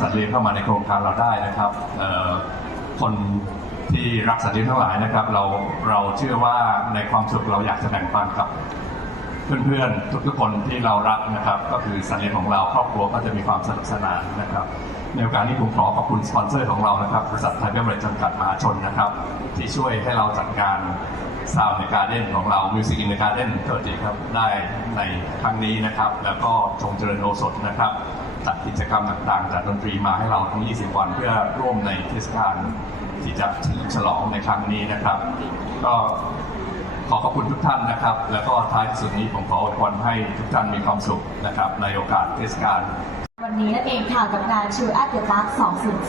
สัตว์เลี้ยงเข้ามาในโครงการเราได้นะครับคนที่รักสัตว์เลี้ยงทั้งหลายนะครับ เราเราเชื่อว่าในความสุขเราอยากจะแบ่งปันกับ เพื่อนๆ ทุกๆคนที่เรารักนะครับ ก็คือสัตว์เลี้ยงของเราครอบครัวก็จะมีความสนุกสนานนะครับ ในโอกาสนี้ผมขอขอบคุณสปอนเซอร์ของเรานะครับบริษัทไทยเบเวอร์จำกัดมหาชนนะครับ ที่ช่วยให้เราจัดการซาวในการเด่นของเรามิวสิกในการเด่นเกิดครับได้ในครั้งนี้นะครับ แล้วก็จงเจริญโอสถนะครับจัดกิจกรรมต่างๆจัดดนตรีมาให้เราทั้ง 20 วันเพื่อร่วมในเทศกาลที่จะเฉลิมฉลองในครั้งนี้นะครับ ก็ ขอขอบคุณทุกท่านนะครับ แล้วก็ท้ายที่สุดนี้ผมขออวยพรให้ทุกท่านมีความสุขนะครับ ในโอกาสเทศกาลวันนี้นั่นเองค่ะกับงานชูอัพเดอะปาร์ค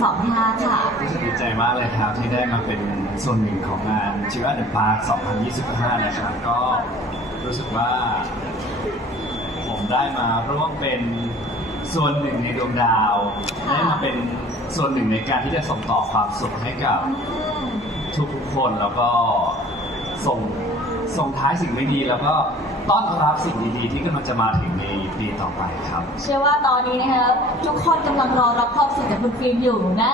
2025 ค่ะรู้สึกดีใจมากเลยครับ ที่ได้มาเป็นส่วนหนึ่งของงานชิวอันเดอะพาร์ค2025 นะครับก็รู้สึกว่า ผมได้มาร่วมเป็นส่วนหนึ่งในดวงดาวค่ะได้มาเป็นส่วนหนึ่งในการที่จะส่งต่อความสุขให้กับทุกๆคนแล้วก็ส่ง ส่งท้ายสิ่งไม่ดีแล้วก็ต้อนรับสิ่งดีๆ ที่กำลังจะมาถึงในปีต่อไปครับ เชื่อว่าตอนนี้นะคะทุกคนกำลังรอรับความสุขจากคุณฟิล์มอยู่นะ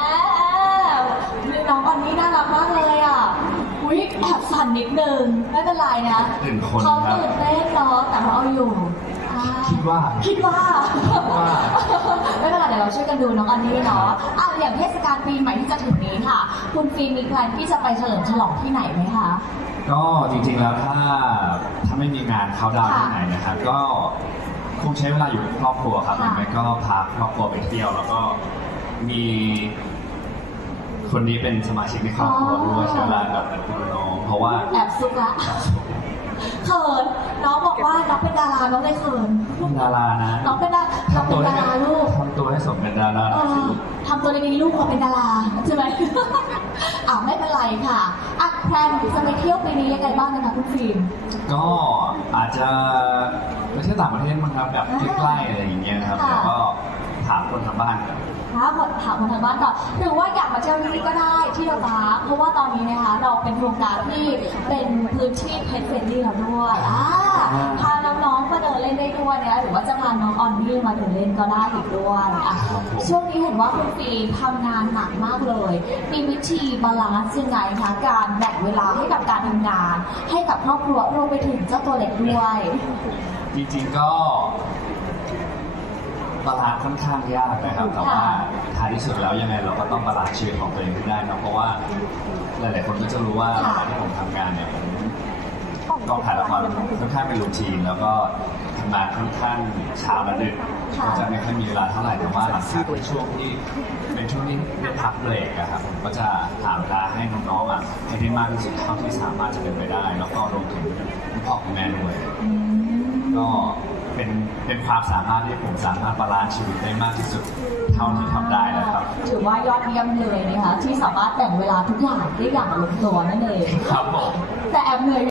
น้องอันนี้น่ารักมากเลยอะอุ๊ยแอบสั่นนิดนึงไม่เป็นไรนะตื่นคนเขาครับตื่นเต้นเนาะแต่เขาเอาอยู่อ่าคิดว่าคิดว่าว่าไม่เป็นไรเดี๋ยวเราช่วยกันดูน้องอันนี้เนาะอะอย่างเทศกาลปีใหม่ที่จะถึงนี้ค่ะ คุณฟิล์มมีแพลนที่จะไปเฉลิมฉลองที่ไหนไหมคะ ก็จริงๆแล้วถ้าถ้าไม่มีงานเขาน์ดาวน์ค่ะที่ไหนนะครับก็คงใช้เวลาอยู่กับครอบครัวครับหค่ะรือไม่ก็พาครอบครัวไปเที่ยว แล้วก็มีคนนี้เป็นสมาชิกในครอบครัวด้วยใช้เวลากับน้องเพราะว่าแอบซุกละเขินน้องบอกว่าน้องเป็นดาราน้องเลยเขินเป็นดารานะน้องเป็นดาน้องทำเป็ตัวนให้ดาราลูกทำตัวให้สมเป็นดาราเอหน่อยสิอลูกทำตัวในนี้ลูกมาเป็นดาราใช่ไหม อ่าไม่เป็นไรค่ะอะแพลนจะไปเที่ยวปี นี้ยังไงบ้างนะคะคุณฟิล์ม ก็อาจจะไปเที่ยวต่างประเทศมั้งครับแบบใกล้ๆอะไรอย่างเงี้ยนะครับค่ะแล้วก็ถามคนทางบ้านกัน ถ้าคนถามคนทางบ้านก่อนหรือว่าอยากมาเที่ยวที่นี่ก็ได้ที่เราตาเพราะว่าตอนนี้นะคะเราเป็นโครงการที่เป็นพื้นที่เพชรเฟรนลี่เราด้วยอ่าพาน้องๆมาเดินเล่นได้ด้วยนะหรือว่าจะพาน้องออนนี่มาเดินเล่นก็ได้อีกด้วยอะช่วงนี้เห็นว่าคุณฟีทำงานหนักมากเลย มีวิธีบาลานซ์ยังไงคะการแบ่งเวลาให้กับการทำงาน ให้กับครอบครัวรวมไปถึงเจ้าตัวเล็กด้วยจริงๆก็ บาลานซ์ค่อนข้างยากนะครับแต่ว่าค่ะท้ายที่สุดแล้วยังไงเราก็ต้องบาลานซ์ชีวิตของตัวเองให้ได้เนอะเพราะว่าหลาย ๆ คนก็จะรู้ว่าเวค่ะลาที่ผมทำงานเนี่ยผมกองถ่ายละครค่อนข้างเป็นรูทีน แล้วก็ทำงานค่อนข้างเช้าและดึกค่ะก็จะไม่ค่อยมีเวลาเท่าไหร่แต่ว่าหลังจากในช่วงที่เป็นช่วงที่ได้พักเบรกอะครับผมก็จะหาเวลาให้น้องๆอะให้ได้มากที่สุดเท่าที่สามารถจะเป็นไปได้ แล้วก็รวมถึงคุณพ่อคุณแม่ด้วยอืมก็ เป็นเป็นความสามารถที่ผมสามารถบาลานซ์ชีวิตได้มากที่สุดเท่าที่ทำได้แล้วครับ ถือว่ายอดเยี่ยมเลยนะคะที่สามารถแบ่งเวลาทุกอย่างได้อย่างลงตัวนั่นเอง ครับผม แต่แอบเหนื่อย